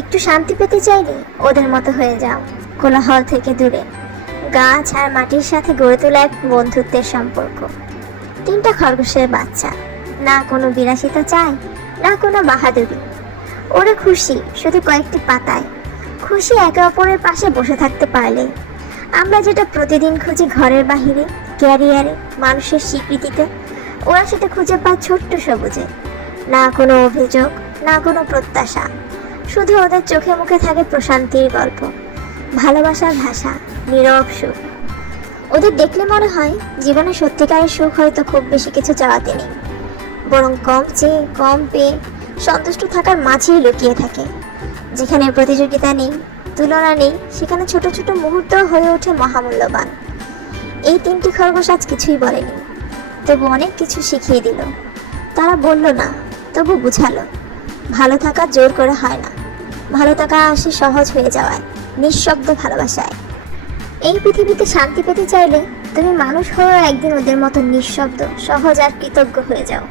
একটু শান্তি পেতে চাইলে ওদের মতো হয়ে যাও, কোলাহল থেকে দূরে, গাছ আর মাটির সাথে গড়ে তোলা এক বন্ধুত্বের সম্পর্ক। তিনটা খরগোশের বাচ্চা, না কোনো বিলাসিতা চায়, না কোনো বাহাদুরি। ওরা খুশি শুধু কয়েকটি পাতায়, খুশি একে অপরের পাশে বসে থাকতে পারলে। আমরা যেটা প্রতিদিন খুঁজি ঘরের বাহিরে, ক্যারিয়ারে, মানুষের স্বীকৃতিতে, ওরা সেটা খুঁজে পায় ছোট্ট সবুজে। না কোনো অভিযোগ, না কোনো প্রত্যাশা, শুধু ওদের চোখে মুখে থাকে প্রশান্তির গল্প, ভালোবাসার ভাষা, নীরব সুখ। ওদের দেখলে মনে হয় জীবনে সত্যিকারের সুখ হয়তো খুব বেশি কিছু চাওয়াতে নেই, বরং কম চেয়ে কম পেয়ে সন্তুষ্ট থাকার মাঝেই লুকিয়ে থাকে। যেখানে প্রতিযোগিতা নেই, তুলনা নেই, সেখানে ছোট ছোট মুহূর্ত হয়ে ওঠে মহামূল্যবান। এই তিনটি খরগোশ আজ কিছুই বলেনি, তবু অনেক কিছু শিখিয়ে দিল। তারা বলল না, তবু বুঝালো, ভালো থাকা জোর করে হয় না, ভালো থাকা আসে সহজ হয়ে যাওয়ায়, নিঃশব্দ ভালোবাসায়। এই পৃথিবীতে শান্তি পেতে চাইলে তুমি মানুষ হয়েও একদিন ওদের মতো নিঃশব্দ, সহজ আর কৃতজ্ঞ হয়ে যাও।